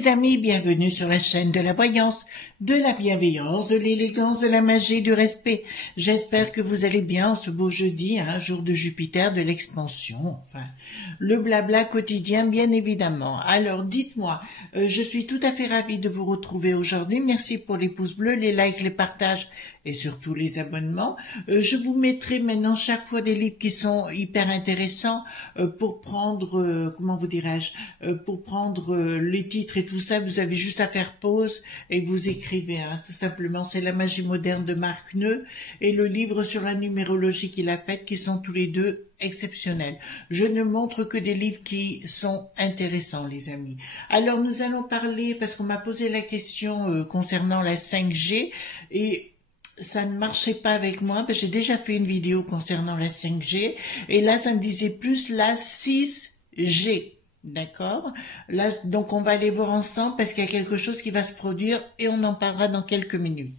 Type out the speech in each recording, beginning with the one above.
les amis, bienvenue sur la chaîne de la voyance, de la bienveillance, de l'élégance, de la magie, du respect. J'espère que vous allez bien ce beau jeudi, jour de Jupiter, de l'expansion, enfin, le blabla quotidien bien évidemment. Alors dites-moi, je suis tout à fait ravie de vous retrouver aujourd'hui. Merci pour les pouces bleus, les likes, les partages et surtout les abonnements. Je vous mettrai maintenant chaque fois des livres qui sont hyper intéressants pour prendre, comment vous dirais-je, pour prendre les titres et tout ça. Vous avez juste à faire pause et vous écrivez, tout simplement. C'est La magie moderne de Marc Neu et le livre sur la numérologie qu'il a fait, qui sont tous les deux exceptionnels. Je ne montre que des livres qui sont intéressants, les amis. Alors nous allons parler, parce qu'on m'a posé la question concernant la 5G et ça ne marchait pas avec moi, parce que j'ai déjà fait une vidéo concernant la 5G, et là, ça me disait plus la 6G, d'accord? Là, donc, on va aller voir ensemble, parce qu'il y a quelque chose qui va se produire, et on en parlera dans quelques minutes.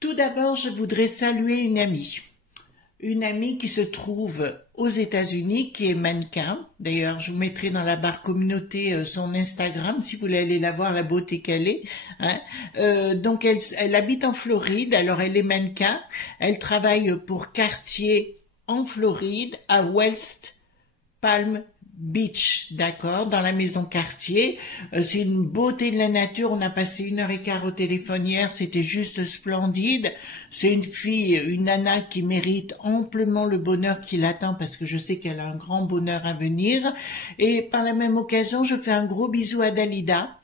Tout d'abord, je voudrais saluer une amie qui se trouve aux États-Unis, qui est mannequin. D'ailleurs, je vous mettrai dans la barre communauté son Instagram, si vous voulez aller la voir, la beauté qu'elle est. Donc, elle habite en Floride, alors elle est mannequin. Elle travaille pour Cartier en Floride, à West Palm Beach, d'accord, dans la maison Cartier. C'est une beauté de la nature. On a passé 1h15 au téléphone hier, c'était juste splendide. C'est une fille, une nana qui mérite amplement le bonheur qui l'attend, parce que je sais qu'elle a un grand bonheur à venir. Et par la même occasion, je fais un gros bisou à Dalida,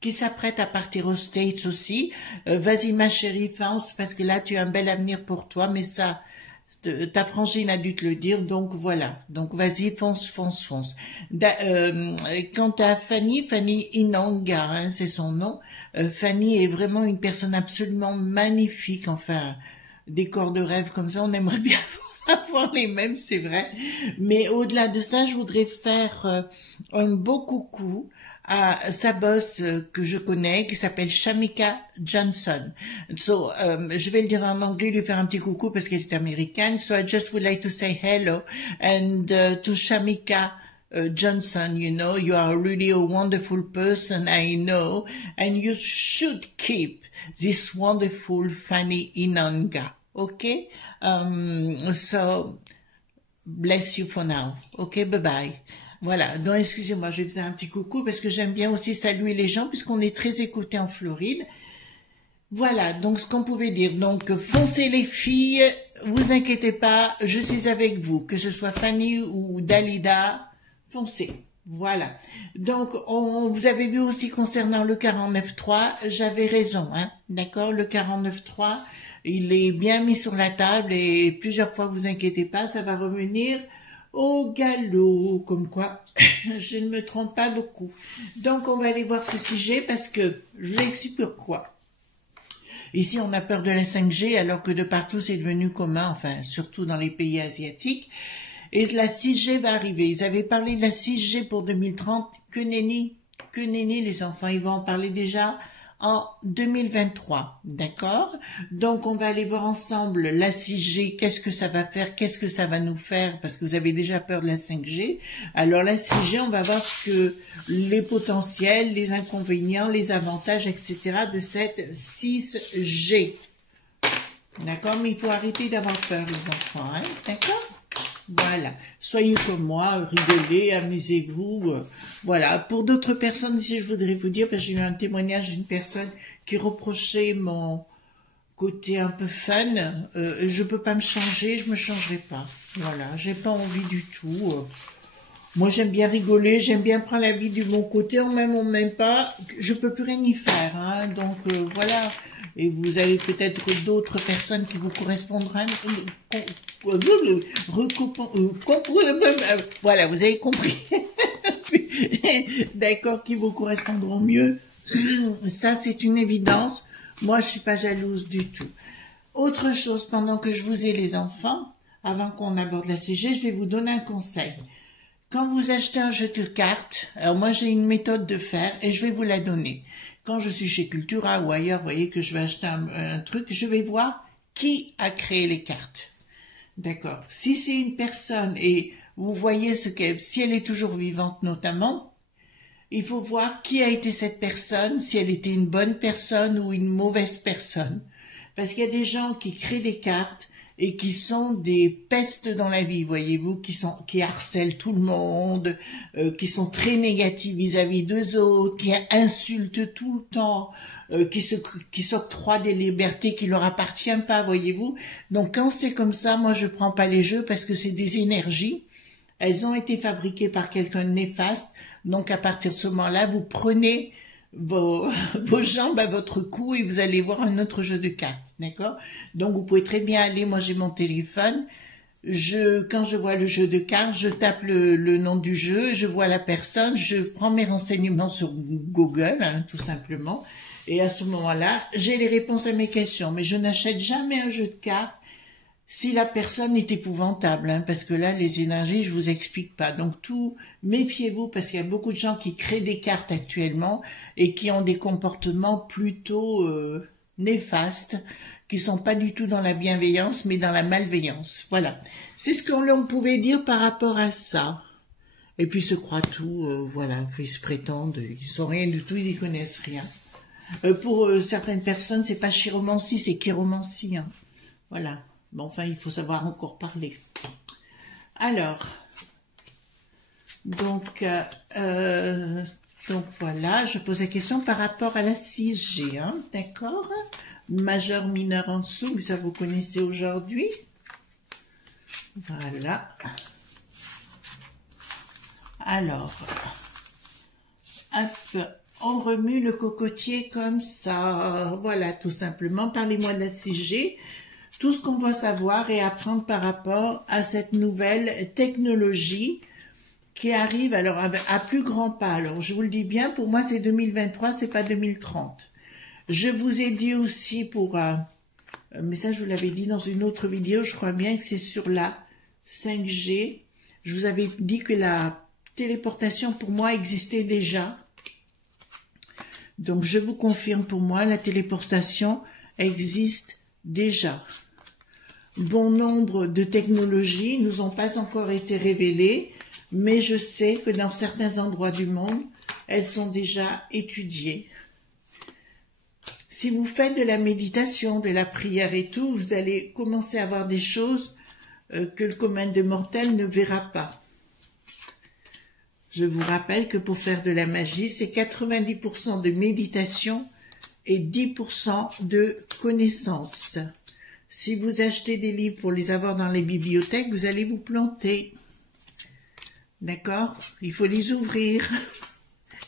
qui s'apprête à partir aux States aussi. Vas-y ma chérie, fonce, parce que là tu as un bel avenir pour toi, mais ça, ta frangine a dû te le dire, donc voilà. Donc vas-y, fonce, fonce, fonce. Quant à Fanny Inanga, c'est son nom. Fanny est vraiment une personne absolument magnifique, enfin, des corps de rêve comme ça, on aimerait bien avoir les mêmes, c'est vrai. Mais au-delà de ça, je voudrais faire un beau coucou à sa boss que je connais, qui s'appelle Shamika Johnson. So, je vais le dire en anglais, lui faire un petit coucou parce qu'elle est américaine. So I just would like to say hello and to Shamika Johnson, you know, you are really a wonderful person, I know, and you should keep this wonderful Fanny Inanga, okay? So, bless you for now, okay? Bye-bye. Voilà, donc excusez-moi, je faisais un petit coucou parce que j'aime bien aussi saluer les gens puisqu'on est très écoutés en Floride. Voilà, donc ce qu'on pouvait dire. Donc, foncez les filles, vous inquiétez pas, je suis avec vous, que ce soit Fanny ou Dalida, foncez. Voilà. Donc, vous avez vu aussi concernant le 49.3, j'avais raison, d'accord, le 49.3, il est bien mis sur la table et plusieurs fois, vous inquiétez pas, ça va revenir au galop, comme quoi je ne me trompe pas beaucoup. Donc on va aller voir ce sujet parce que je vous explique pourquoi. Ici on a peur de la 5G alors que de partout c'est devenu commun, enfin surtout dans les pays asiatiques. Et la 6G va arriver. Ils avaient parlé de la 6G pour 2030. Que nenni les enfants, ils vont en parler déjà en 2023, d'accord? Donc, on va aller voir ensemble la 6G, qu'est-ce que ça va faire, qu'est-ce que ça va nous faire, parce que vous avez déjà peur de la 5G. Alors, la 6G, on va voir ce que les potentiels, les inconvénients, les avantages, etc. de cette 6G. D'accord? Mais il faut arrêter d'avoir peur, les enfants, d'accord? Voilà, soyez comme moi, rigolez, amusez-vous, voilà. Pour d'autres personnes, si je voudrais vous dire, parce que j'ai eu un témoignage d'une personne qui reprochait mon côté un peu fun, je peux pas me changer, je me changerai pas, voilà, j'ai pas envie du tout. Moi, j'aime bien rigoler, j'aime bien prendre la vie du bon côté, on m'aime pas, je peux plus rien y faire, donc voilà. Et vous avez peut-être d'autres personnes qui vous correspondront. Voilà, vous avez compris. D'accord, qui vous correspondront mieux. Ça, c'est une évidence. Moi, je suis pas jalouse du tout. Autre chose, pendant que je vous ai les enfants, avant qu'on aborde la CG, je vais vous donner un conseil. Quand vous achetez un jeu de cartes, alors moi j'ai une méthode de faire et je vais vous la donner. Quand je suis chez Cultura ou ailleurs, vous voyez que je vais acheter un truc, je vais voir qui a créé les cartes. D'accord. Si c'est une personne et vous voyez ce qu'elle, si elle est toujours vivante notamment, il faut voir qui a été cette personne, si elle était une bonne personne ou une mauvaise personne. Parce qu'il y a des gens qui créent des cartes et qui sont des pestes dans la vie, voyez-vous, qui harcèlent tout le monde, qui sont très négatifs vis-à-vis d'eux autres, qui insultent tout le temps, qui s'octroient des libertés qui leur appartiennent pas, voyez-vous. Donc quand c'est comme ça, moi je prends pas les jeux parce que c'est des énergies. Elles ont été fabriquées par quelqu'un de néfaste. Donc à partir de ce moment-là, vous prenez vos jambes à votre cou et vous allez voir un autre jeu de cartes, d'accord? Donc vous pouvez très bien aller, moi j'ai mon téléphone, quand je vois le jeu de cartes, je tape le nom du jeu, je vois la personne, je prends mes renseignements sur Google, hein, tout simplement, et à ce moment-là, j'ai les réponses à mes questions, mais je n'achète jamais un jeu de cartes si la personne est épouvantable, hein, parce que là, les énergies, je vous explique pas. Donc tout, méfiez-vous, parce qu'il y a beaucoup de gens qui créent des cartes actuellement et qui ont des comportements plutôt néfastes, qui sont pas du tout dans la bienveillance, mais dans la malveillance. Voilà. C'est ce qu'on pouvait dire par rapport à ça. Et puis, ils se croient tout, voilà, ils se prétendent, ils sont rien du tout, ils y connaissent rien. Pour certaines personnes, c'est pas chiromancie, c'est chiromancie, hein. Voilà. Bon, enfin, il faut savoir encore parler. Alors, donc voilà, je pose la question par rapport à la 6G, hein, d'accord? Majeur, mineur en dessous, que ça vous connaissez aujourd'hui. Voilà. Alors, hop, on remue le cocotier comme ça. Voilà, tout simplement. Parlez-moi de la 6G. Tout ce qu'on doit savoir et apprendre par rapport à cette nouvelle technologie qui arrive alors à plus grands pas. Alors, je vous le dis bien, pour moi, c'est 2023, c'est pas 2030. Je vous ai dit aussi mais ça, je vous l'avais dit dans une autre vidéo, je crois bien que c'est sur la 5G. Je vous avais dit que la téléportation, pour moi, existait déjà. Donc, je vous confirme, pour moi, la téléportation existe déjà. Bon nombre de technologies nous ont pas encore été révélées, mais je sais que dans certains endroits du monde, elles sont déjà étudiées. Si vous faites de la méditation, de la prière et tout, vous allez commencer à voir des choses que le commun des mortels ne verra pas. Je vous rappelle que pour faire de la magie, c'est 90% de méditation et 10% de connaissance. Si vous achetez des livres pour les avoir dans les bibliothèques, vous allez vous planter. D'accord? Il faut les ouvrir.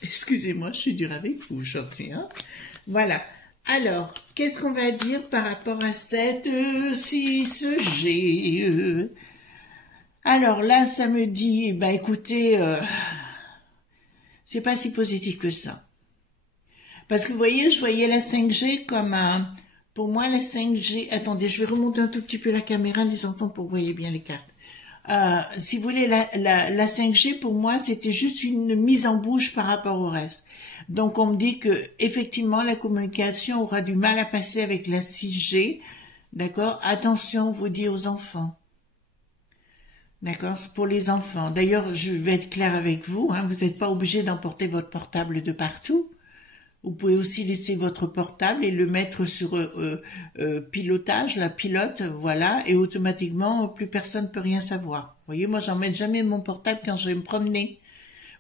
Excusez-moi, je suis dure avec vous aujourd'hui, hein? Voilà. Alors, qu'est-ce qu'on va dire par rapport à cette 6G? Alors là, ça me dit, bah écoutez, c'est pas si positif que ça. Parce que vous voyez, je voyais la 5G comme un... Pour moi, la 5G... Attendez, je vais remonter un tout petit peu la caméra, les enfants, pour que vous voyez bien les cartes. Si vous voulez, la 5G, pour moi, c'était juste une mise en bouche par rapport au reste. Donc, on me dit que effectivement, la communication aura du mal à passer avec la 6G. D'accord? Attention, vous dites aux enfants. D'accord? C'est pour les enfants. D'ailleurs, je vais être claire avec vous, hein, vous n'êtes pas obligé d'emporter votre portable de partout. Vous pouvez aussi laisser votre portable et le mettre sur pilotage, la pilote, voilà, et automatiquement, plus personne ne peut rien savoir. Vous voyez, moi, j'emmène jamais mon portable quand je vais me promener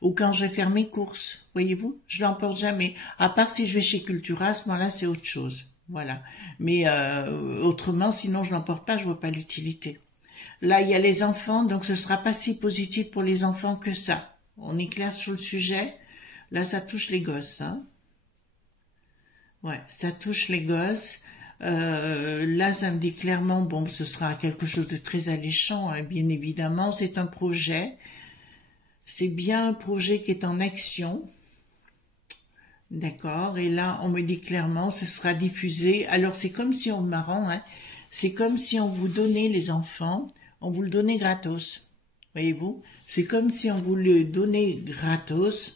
ou quand je vais faire mes courses. Voyez-vous, je l'emporte jamais. À part si je vais chez Cultura, à ce moment-là, c'est autre chose. Voilà. Mais autrement, sinon, je l'emporte pas, je vois pas l'utilité. Là, il y a les enfants, donc ce sera pas si positif pour les enfants que ça. On est clair sur le sujet. Là, ça touche les gosses, hein. Ouais, ça touche les gosses. Là, ça me dit clairement, bon, ce sera quelque chose de très alléchant, hein, bien évidemment. C'est un projet. C'est bien un projet qui est en action. D'accord? Et là, on me dit clairement, ce sera diffusé. Alors, c'est comme si on marrant, hein. C'est comme si on vous donnait les enfants, on vous le donnait gratos. Voyez-vous? C'est comme si on vous le donnait gratos.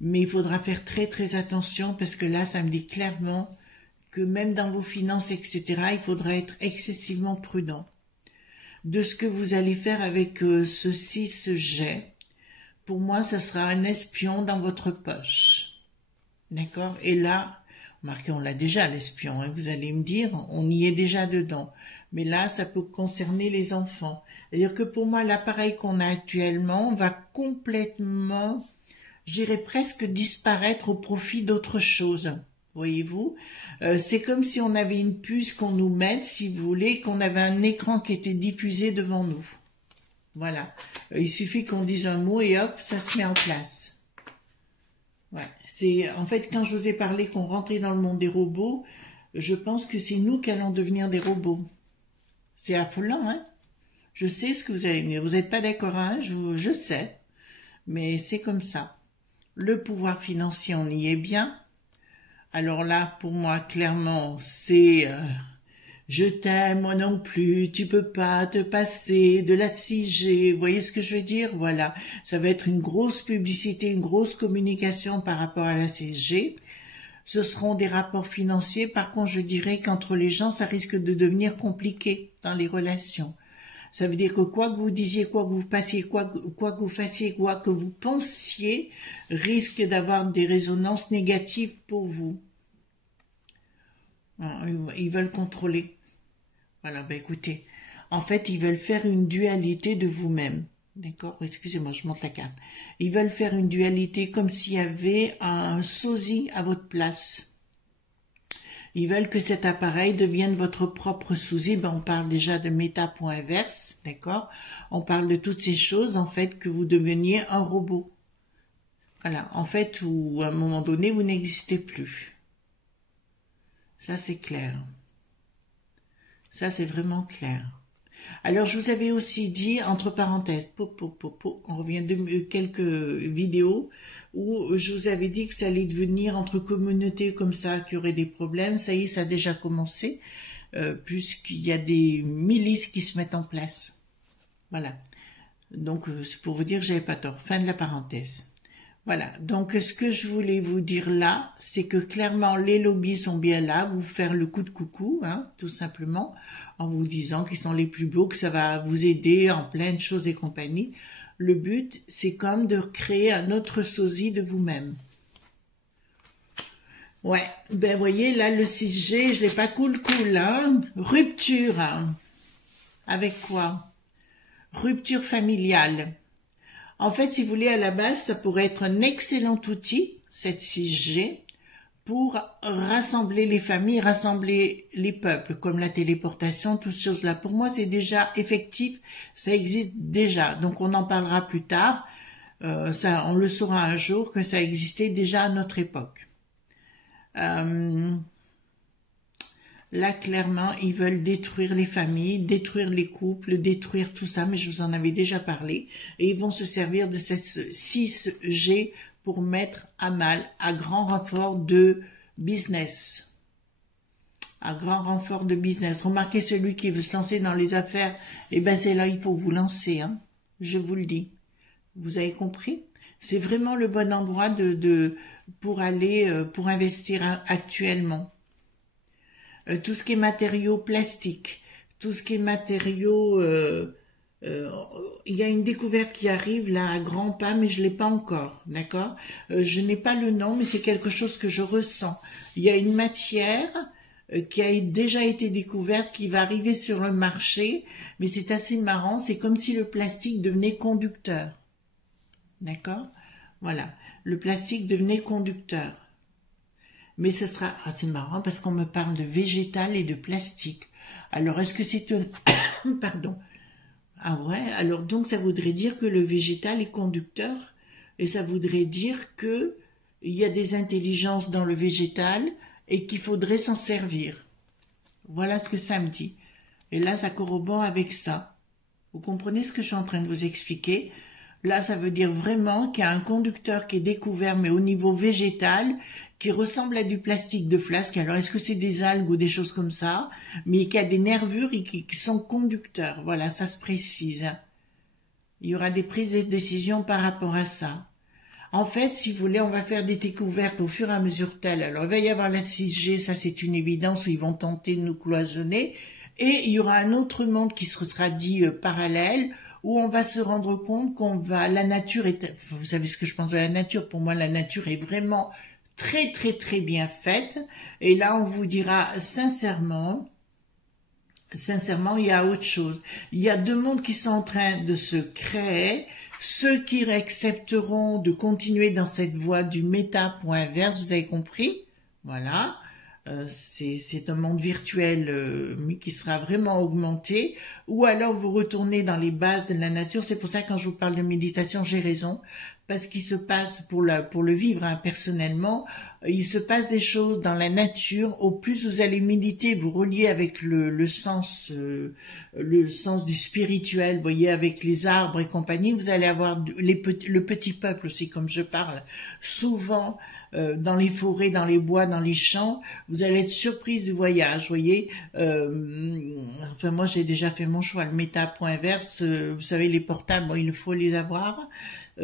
Mais il faudra faire très très attention parce que là, ça me dit clairement que même dans vos finances, etc., il faudra être excessivement prudent de ce que vous allez faire avec ce 6G. pour moi, ça sera un espion dans votre poche. D'accord? Et là, remarquez, on l'a déjà, l'espion, hein, vous allez me dire, on y est déjà dedans. Mais là, ça peut concerner les enfants. C'est-à-dire que pour moi, l'appareil qu'on a actuellement va complètement, je dirais presque disparaître au profit d'autre chose. Voyez-vous, c'est comme si on avait une puce qu'on nous mette, si vous voulez, qu'on avait un écran qui était diffusé devant nous. Voilà. Il suffit qu'on dise un mot et hop, ça se met en place. Ouais. C'est, en fait, quand je vous ai parlé qu'on rentrait dans le monde des robots, je pense que c'est nous qui allons devenir des robots. C'est affolant, hein? Je sais ce que vous allez me dire. Vous n'êtes pas d'accord, hein? Je sais. Mais c'est comme ça. Le pouvoir financier, on y est bien. Alors là, pour moi, clairement, c'est je t'aime, moi non plus, tu peux pas te passer de la 6G. Vous voyez ce que je veux dire? Voilà, ça va être une grosse publicité, une grosse communication par rapport à la 6G. Ce seront des rapports financiers. Par contre, je dirais qu'entre les gens, ça risque de devenir compliqué dans les relations. Ça veut dire que quoi que vous disiez, quoi que vous passiez, quoi que vous fassiez, quoi que vous pensiez, risque d'avoir des résonances négatives pour vous. Ils veulent contrôler. Voilà, ben écoutez, en fait, ils veulent faire une dualité de vous-même. D'accord? Excusez-moi, je monte la carte. Ils veulent faire une dualité comme s'il y avait un sosie à votre place. Ils veulent que cet appareil devienne votre propre sosie. Ben, on parle déjà de méta.inverse, d'accord? On parle de toutes ces choses, en fait, que vous deveniez un robot. Voilà, en fait, où à un moment donné, vous n'existez plus. Ça, c'est clair. Ça, c'est vraiment clair. Alors, je vous avais aussi dit, entre parenthèses, on revient de quelques vidéos où je vous avais dit que ça allait devenir entre communautés comme ça, qu'il y aurait des problèmes. Ça y est, ça a déjà commencé, puisqu'il y a des milices qui se mettent en place. Voilà. Donc, c'est pour vous dire que j'avais pas tort. Fin de la parenthèse. Voilà, donc ce que je voulais vous dire là, c'est que clairement les lobbies sont bien là, vous faire le coup de coucou, hein, tout simplement, en vous disant qu'ils sont les plus beaux, que ça va vous aider en plein de choses et compagnie. Le but, c'est comme de créer un autre sosie de vous-même. Ouais, ben voyez, là le 6G, je l'ai pas cool, hein. Rupture, hein. Avec quoi? Rupture familiale. En fait, si vous voulez, à la base, ça pourrait être un excellent outil, cette 6G, pour rassembler les familles, rassembler les peuples, comme la téléportation, toutes ces choses-là. Pour moi, c'est déjà effectif, ça existe déjà. Donc, on en parlera plus tard. Ça, on le saura un jour que ça existait déjà à notre époque. Là, clairement, ils veulent détruire les familles, détruire les couples, détruire tout ça, mais je vous en avais déjà parlé. Et ils vont se servir de cette 6G pour mettre à mal, à grand renfort de business. À grand renfort de business. Remarquez, celui qui veut se lancer dans les affaires, eh ben c'est là il faut vous lancer, hein. Je vous le dis. Vous avez compris? C'est vraiment le bon endroit pour aller, pour investir actuellement. Tout ce qui est matériaux plastiques, tout ce qui est matériaux... il y a une découverte qui arrive là à grands pas, mais je l'ai pas encore, d'accord? Je n'ai pas le nom, mais c'est quelque chose que je ressens. Il y a une matière qui a déjà été découverte, qui va arriver sur le marché, mais c'est assez marrant, c'est comme si le plastique devenait conducteur. D'accord? Voilà, le plastique devenait conducteur. Mais ce sera... Ah, c'est marrant parce qu'on me parle de végétal et de plastique. Alors, est-ce que c'est un... Pardon. Ah ouais, alors donc ça voudrait dire que le végétal est conducteur et ça voudrait dire que il y a des intelligences dans le végétal et qu'il faudrait s'en servir. Voilà ce que ça me dit. Et là, ça corrobore avec ça. Vous comprenez ce que je suis en train de vous expliquer? Là, ça veut dire vraiment qu'il y a un conducteur qui est découvert, mais au niveau végétal, qui ressemble à du plastique de flasque. Alors, est-ce que c'est des algues ou des choses comme ça? Mais qui a des nervures et qui sont conducteurs. Voilà, ça se précise. Il y aura des prises de décision par rapport à ça. En fait, si vous voulez, on va faire des découvertes au fur et à mesure telles. Alors, il va y avoir la 6G, ça c'est une évidence, où ils vont tenter de nous cloisonner. Et il y aura un autre monde qui se sera dit parallèle, où on va se rendre compte la nature est, vous savez ce que je pense de la nature, pour moi la nature est vraiment très très très bien faite, et là on vous dira sincèrement, il y a autre chose. Il y a deux mondes qui sont en train de se créer. Ceux qui accepteront de continuer dans cette voie du méta.verse, vous avez compris? Voilà. C'est un monde virtuel, mais qui sera vraiment augmenté. Ou alors vous retournez dans les bases de la nature. C'est pour ça que quand je vous parle de méditation, j'ai raison. Parce qu'il se passe, pour le vivre hein, personnellement, il se passe des choses dans la nature. Au plus vous allez méditer, vous reliez avec le sens du spirituel, vous voyez, avec les arbres et compagnie, vous allez avoir le petit peuple aussi, comme je parle. Souvent, dans les forêts, dans les bois, dans les champs, vous allez être surprise du voyage, vous voyez. Enfin, moi, j'ai déjà fait mon choix, le méta.verse, vous savez, les portables, bon, il faut les avoir.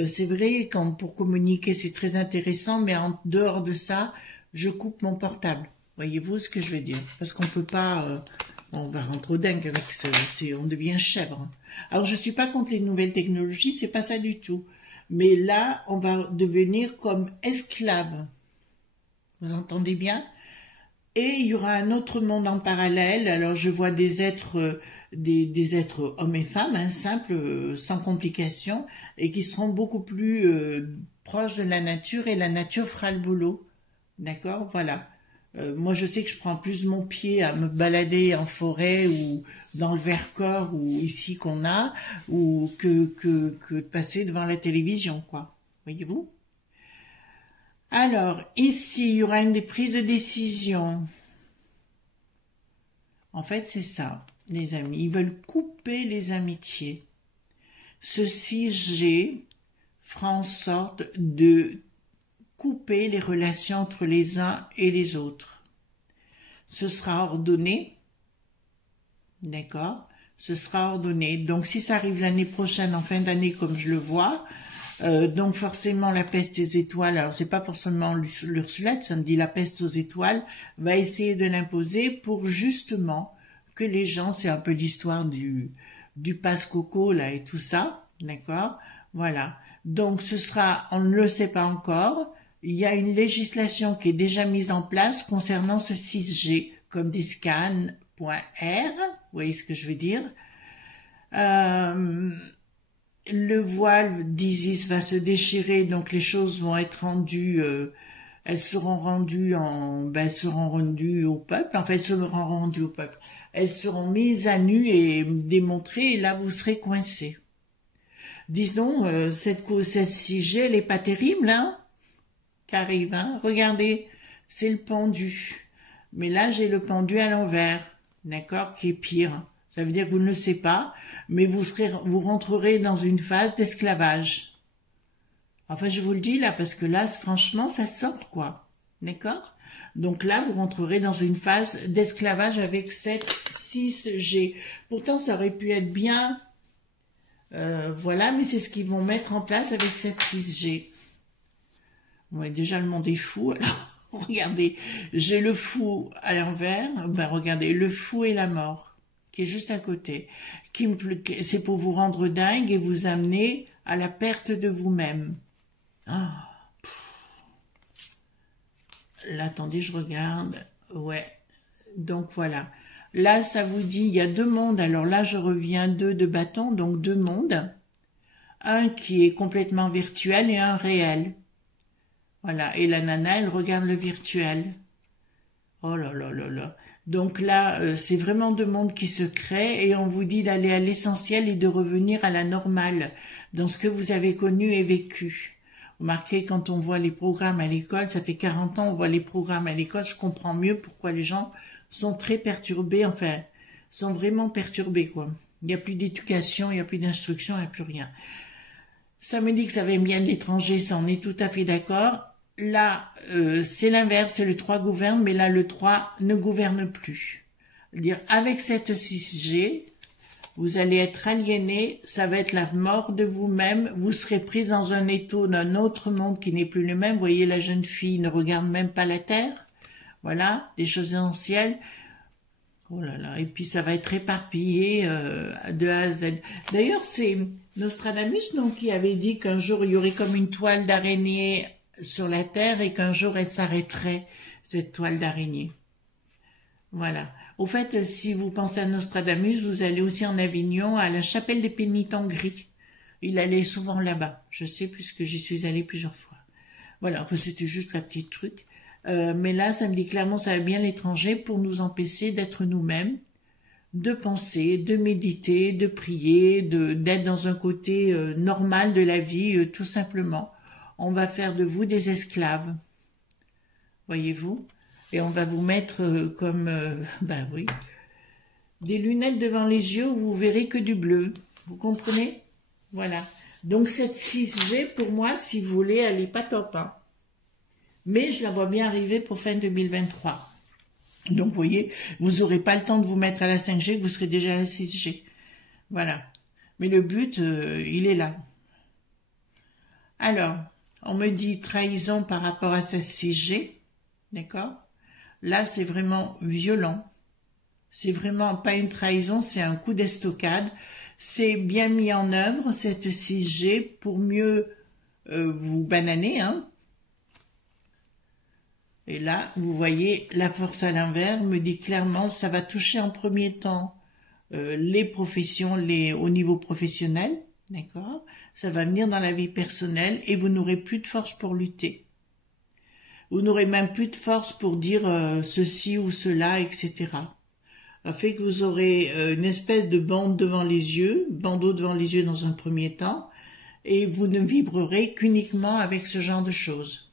C'est vrai, pour communiquer, c'est très intéressant, mais en dehors de ça, je coupe mon portable. Voyez-vous ce que je veux dire? Parce qu'on peut pas, on va rentrer au dingue avec on devient chèvre. Alors, je suis pas contre les nouvelles technologies, c'est pas ça du tout. Mais là, on va devenir comme esclaves. Vous entendez bien? Et il y aura un autre monde en parallèle. Alors, je vois des êtres, des êtres hommes et femmes, hein, simples, sans complications, et qui seront beaucoup plus proches de la nature, et la nature fera le boulot. D'accord? Voilà. Moi, je sais que je prends plus mon pied à me balader en forêt ou dans le Vercors ou ici qu'on a, ou que de passer devant la télévision, quoi. Voyez-vous? Alors, ici, il y aura une des prises de décision. En fait, c'est ça, les amis. Ils veulent couper les amitiés. Ce 6G fera en sorte de couper les relations entre les uns et les autres. Ce sera ordonné, d'accord? Ce sera ordonné. Donc, si ça arrive l'année prochaine, en fin d'année, comme je le vois, donc forcément la peste des étoiles, alors c'est pas forcément l'Ursulette, ça me dit la peste aux étoiles, va essayer de l'imposer pour justement que les gens, c'est un peu l'histoire du passe-coco là et tout ça, d'accord? Voilà. Donc, ce sera, on ne le sait pas encore. Il y a une législation qui est déjà mise en place concernant ce 6G, comme des scans.r, vous voyez ce que je veux dire. Le voile d'Isis va se déchirer, donc les choses vont être rendues, elles seront rendues elles seront rendues au peuple, enfin elles seront rendues au peuple. Elles seront mises à nu et démontrées, et là vous serez coincés. Disons, cette 6G, elle est pas terrible, hein, qui arrive, hein. Regardez, c'est le pendu. Mais là, j'ai le pendu à l'envers, d'accord, qui est pire. Ça veut dire que vous ne le savez pas, mais vous rentrerez dans une phase d'esclavage. Enfin, je vous le dis là, parce que là, franchement, ça sort, quoi. D'accord? Donc là, vous rentrerez dans une phase d'esclavage avec cette 6G. Pourtant, ça aurait pu être bien, voilà, mais c'est ce qu'ils vont mettre en place avec cette 6G. Ouais, déjà, le monde est fou, alors... Regardez, j'ai le fou à l'envers, ben regardez, le fou et la mort, qui est juste à côté. C'est pour vous rendre dingue et vous amener à la perte de vous-même. Ah. Là, attendez, je regarde. Ouais, donc voilà. Là, ça vous dit, il y a deux mondes. Alors là, je reviens de bâtons, donc deux mondes. Un qui est complètement virtuel et un réel. Voilà, et la nana, elle regarde le virtuel. Oh là là là là. Donc là, c'est vraiment deux mondes qui se créent, et on vous dit d'aller à l'essentiel et de revenir à la normale, dans ce que vous avez connu et vécu. Remarquez, quand on voit les programmes à l'école, ça fait 40 ans, on voit les programmes à l'école, je comprends mieux pourquoi les gens sont très perturbés, enfin, sont vraiment perturbés, quoi. Il n'y a plus d'éducation, il n'y a plus d'instruction, il n'y a plus rien. Ça me dit que ça vient bien de l'étranger, ça, on est tout à fait d'accord. Là, c'est l'inverse, c'est le 3 gouverne, mais là, le 3 ne gouverne plus. C'est-à-dire, avec cette 6G, vous allez être aliéné, ça va être la mort de vous-même, vous serez pris dans un étau d'un autre monde qui n'est plus le même. Vous voyez, la jeune fille ne regarde même pas la terre. Voilà, des choses essentielles. Oh là là, et puis ça va être éparpillé de A à Z. D'ailleurs, c'est Nostradamus donc, qui avait dit qu'un jour il y aurait comme une toile d'araignée sur la Terre et qu'un jour elle s'arrêterait, cette toile d'araignée. Voilà. Au fait, si vous pensez à Nostradamus, vous allez aussi en Avignon à la chapelle des pénitents gris. Il allait souvent là-bas. Je sais puisque j'y suis allée plusieurs fois. Voilà, enfin c'était juste la petite truc. Mais là, ça me dit clairement, ça va bien l'étranger pour nous empêcher d'être nous-mêmes, de penser, de méditer, de prier, d'être dans un côté normal de la vie, tout simplement. On va faire de vous des esclaves, voyez-vous, et on va vous mettre ben oui, des lunettes devant les yeux où vous verrez que du bleu. Vous comprenez? Voilà. Donc cette 6G, pour moi, si vous voulez, elle est pas top, hein. Mais je la vois bien arriver pour fin 2023. Donc, vous voyez, vous n'aurez pas le temps de vous mettre à la 5G, que vous serez déjà à la 6G. Voilà. Mais le but, il est là. Alors, on me dit trahison par rapport à sa 6G. D'accord? Là, c'est vraiment violent. C'est vraiment pas une trahison, c'est un coup d'estocade. C'est bien mis en œuvre, cette 6G, pour mieux vous bananer, hein. Et là, vous voyez, la force à l'inverse me dit clairement, ça va toucher en premier temps les professions, au niveau professionnel, d'accord? Ça va venir dans la vie personnelle et vous n'aurez plus de force pour lutter. Vous n'aurez même plus de force pour dire ceci ou cela, etc. Ça fait que vous aurez une espèce de bandeau devant les yeux dans un premier temps, et vous ne vibrerez qu'uniquement avec ce genre de choses.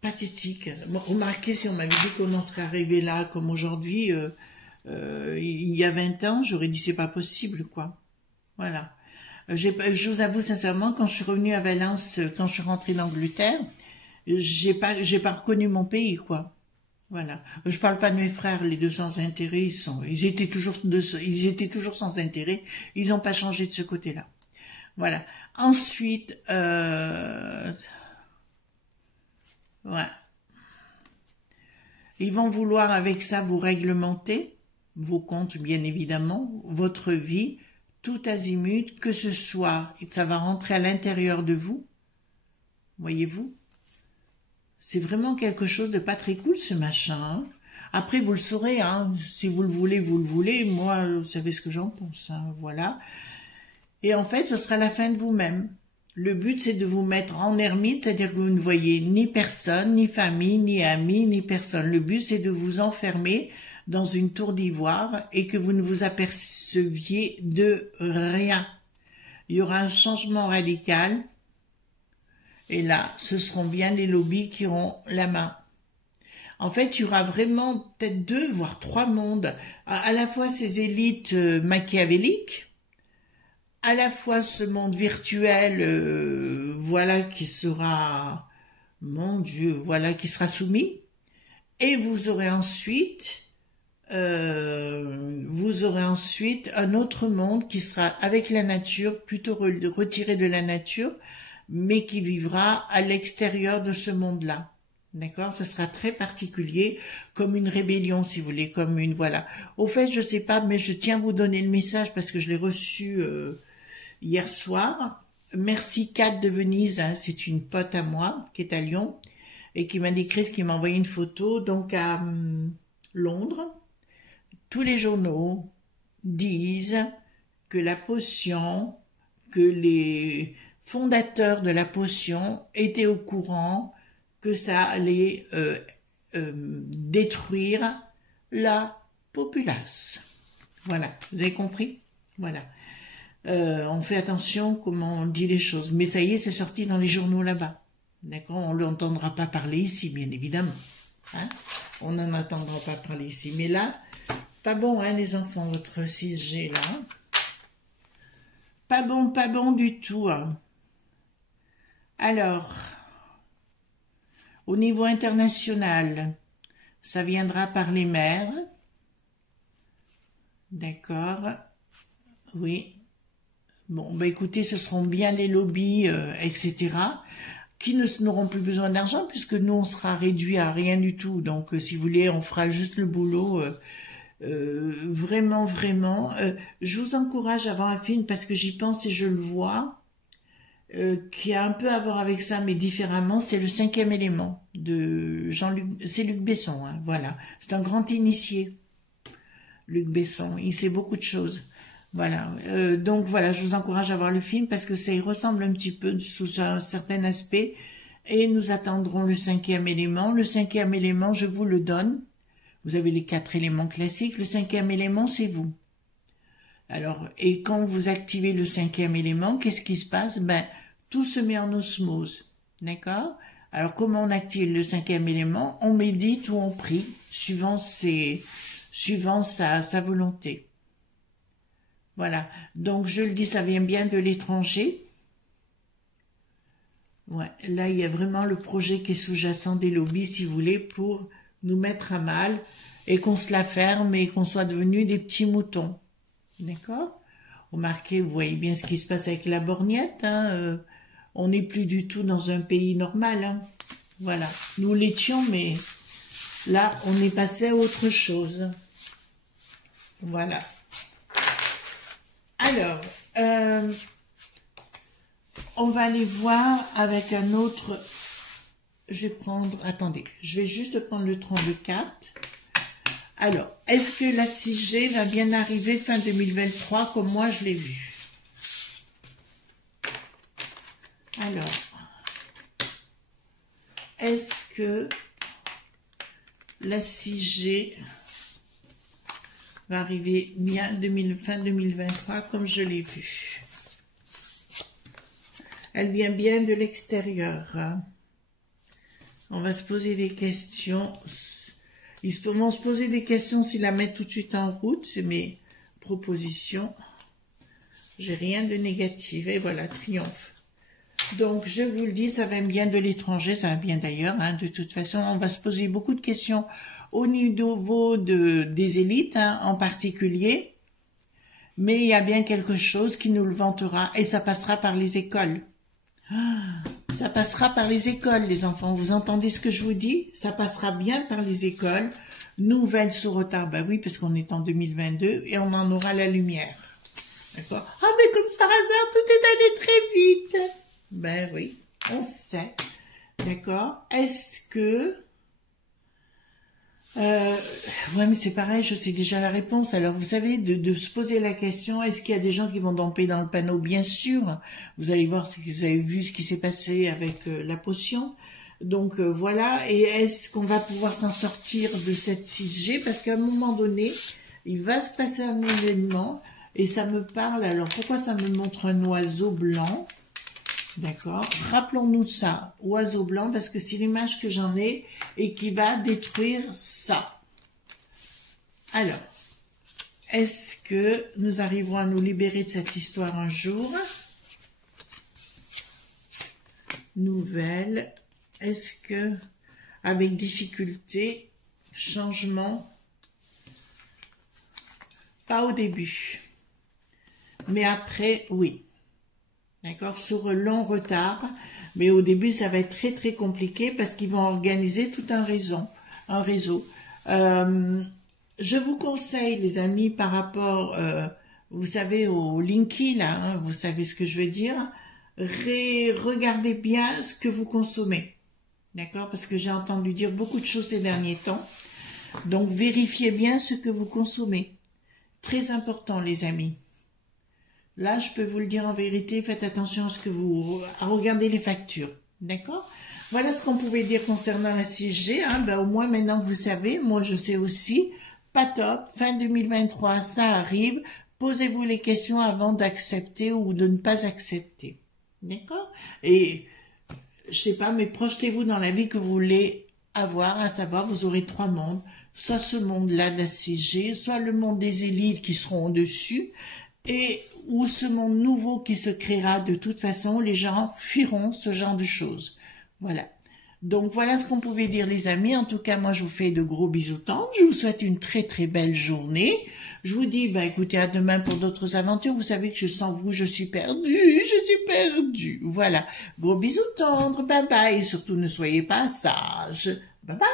Pathétique. Bon, remarquez, si on m'avait dit qu'on en serait arrivé là, comme aujourd'hui, il y a 20 ans, j'aurais dit c'est pas possible, quoi. Voilà. Je vous avoue sincèrement, quand je suis revenue à Valence, quand je suis rentrée d'Angleterre, j'ai pas reconnu mon pays, quoi. Voilà. Je parle pas de mes frères, les deux sans intérêt, ils étaient toujours sans intérêt, ils n'ont pas changé de ce côté-là. Voilà. Ensuite, ouais. Ils vont vouloir avec ça vous réglementer, vos comptes bien évidemment, votre vie, tout azimut, que ce soit, ça va rentrer à l'intérieur de vous, voyez-vous. C'est vraiment quelque chose de pas très cool ce machin, hein. Après vous le saurez, hein, si vous le voulez, vous le voulez, moi vous savez ce que j'en pense, hein, voilà. Et en fait ce sera la fin de vous-même. Le but, c'est de vous mettre en ermite, c'est-à-dire que vous ne voyez ni personne, ni famille, ni amis, ni personne. Le but, c'est de vous enfermer dans une tour d'ivoire et que vous ne vous aperceviez de rien. Il y aura un changement radical. Et là, ce seront bien les lobbies qui auront la main. En fait, il y aura vraiment peut-être 2, voire 3 mondes. À la fois ces élites machiavéliques, à la fois ce monde virtuel, voilà, qui sera, mon Dieu, voilà, qui sera soumis, et vous aurez ensuite un autre monde qui sera avec la nature, plutôt retiré de la nature, mais qui vivra à l'extérieur de ce monde-là. D'accord? Ce sera très particulier, comme une rébellion, si vous voulez, comme une, voilà. Au fait, je sais pas, mais je tiens à vous donner le message parce que je l'ai reçu hier soir. Merci Kat de Venise, hein, c'est une pote à moi qui est à Lyon et qui m'a décrit ce qui m'a envoyé une photo. Donc à Londres, tous les journaux disent que la potion, que les fondateurs de la potion étaient au courant que ça allait détruire la populace. Voilà, vous avez compris? Voilà. On fait attention comment on dit les choses. Mais ça y est, c'est sorti dans les journaux là-bas. D'accord? On ne l'entendra pas parler ici, bien évidemment. Hein? On n'en entendra pas parler ici. Mais là, pas bon, hein, les enfants, votre 6G, là. Pas bon du tout. Hein. Alors, au niveau international, ça viendra par les mers. D'accord? Oui. Bon, bah écoutez, ce seront bien les lobbies, etc. qui n'auront plus besoin d'argent puisque nous on sera réduit à rien du tout. Donc si vous voulez, on fera juste le boulot. Vraiment, vraiment. Je vous encourage à voir un film parce que j'y pense et je le vois. Qui a un peu à voir avec ça, mais différemment, c'est le 5e élément de Jean-Luc, c'est Luc Besson, hein, voilà. C'est un grand initié, Luc Besson. Il sait beaucoup de choses. Voilà. Donc voilà, je vous encourage à voir le film parce que ça y ressemble un petit peu sous un certain aspect. Et nous attendrons le 5e élément. Le 5e élément, je vous le donne. Vous avez les 4 éléments classiques. Le 5e élément, c'est vous. Alors, et quand vous activez le 5e élément, qu'est-ce qui se passe? Ben, tout se met en osmose, d'accord? Alors, comment on active le 5e élément? On médite ou on prie, suivant sa volonté. Voilà. Donc, je le dis, ça vient bien de l'étranger. Ouais, là, il y a vraiment le projet qui est sous-jacent des lobbies, si vous voulez, pour nous mettre à mal et qu'on se la ferme et qu'on soit devenus des petits moutons. D'accord? Remarquez, vous voyez bien ce qui se passe avec la borgnette, hein, on n'est plus du tout dans un pays normal, hein. Voilà, nous l'étions, mais là, on est passé à autre chose. Voilà. Alors, on va aller voir avec un autre, je vais prendre, attendez, je vais juste prendre le 34. Alors, est-ce que la 6G va bien arriver fin 2023 comme moi je l'ai vu? Alors, est-ce que la 6G va arriver bien fin 2023 comme je l'ai vu? Elle vient bien de l'extérieur, hein. On va se poser des questions. Ils vont se poser des questions s'ils la mettent tout de suite en route. C'est mes propositions. J'ai rien de négatif. Et voilà, triomphe. Donc, je vous le dis, ça vient bien de l'étranger. Ça va bien d'ailleurs. Hein. De toute façon, on va se poser beaucoup de questions au niveau des élites, hein, en particulier. Mais il y a bien quelque chose qui nous le vantera. Et ça passera par les écoles. Ça passera par les écoles, les enfants. Vous entendez ce que je vous dis? Ça passera bien par les écoles. Nouvelle sous retard, ben oui, parce qu'on est en 2022 et on en aura la lumière. D'accord? Ah, mais comme par hasard, tout est allé très vite. Ben oui, on sait. D'accord? Est-ce que... ouais, mais c'est pareil, je sais déjà la réponse. Alors, vous savez, de se poser la question, est-ce qu'il y a des gens qui vont domper dans le panneau? Bien sûr. Vous allez voir, vous avez vu ce qui s'est passé avec la potion. Donc, voilà. Et est-ce qu'on va pouvoir s'en sortir de cette 6G? Parce qu'à un moment donné, il va se passer un événement et ça me parle. Alors, pourquoi ça me montre un oiseau blanc? D'accord. Rappelons-nous de ça, oiseau blanc, parce que c'est l'image que j'en ai et qui va détruire ça. Alors, est-ce que nous arriverons à nous libérer de cette histoire un jour? Nouvelle. Est-ce que, avec difficulté, changement? Pas au début. Mais après, oui. D'accord, sur un long retard, mais au début ça va être très très compliqué parce qu'ils vont organiser tout un réseau. Je vous conseille les amis par rapport, vous savez au Linky là, hein, vous savez ce que je veux dire. Regardez bien ce que vous consommez, d'accord, parce que j'ai entendu dire beaucoup de choses ces derniers temps. Donc vérifiez bien ce que vous consommez, très important les amis. Là, je peux vous le dire en vérité, faites attention à regarder les factures, d'accord? Voilà ce qu'on pouvait dire concernant la 6G, hein. Ben, au moins maintenant que vous savez, moi je sais aussi, pas top, fin 2023, ça arrive, posez-vous les questions avant d'accepter ou de ne pas accepter, d'accord? Et, je sais pas, mais projetez-vous dans la vie que vous voulez avoir, à savoir, vous aurez 3 mondes, soit ce monde-là de la 6G, soit le monde des élites qui seront au-dessus, ou ce monde nouveau qui se créera. De toute façon, les gens fuiront ce genre de choses. Voilà. Donc voilà ce qu'on pouvait dire les amis. En tout cas, moi je vous fais de gros bisous tendres. Je vous souhaite une très très belle journée. Je vous dis, écoutez, à demain pour d'autres aventures. Vous savez que je sens vous, je suis perdue, je suis perdue. Voilà. Gros bisous tendres, bye bye. Et surtout ne soyez pas sages. Bye bye.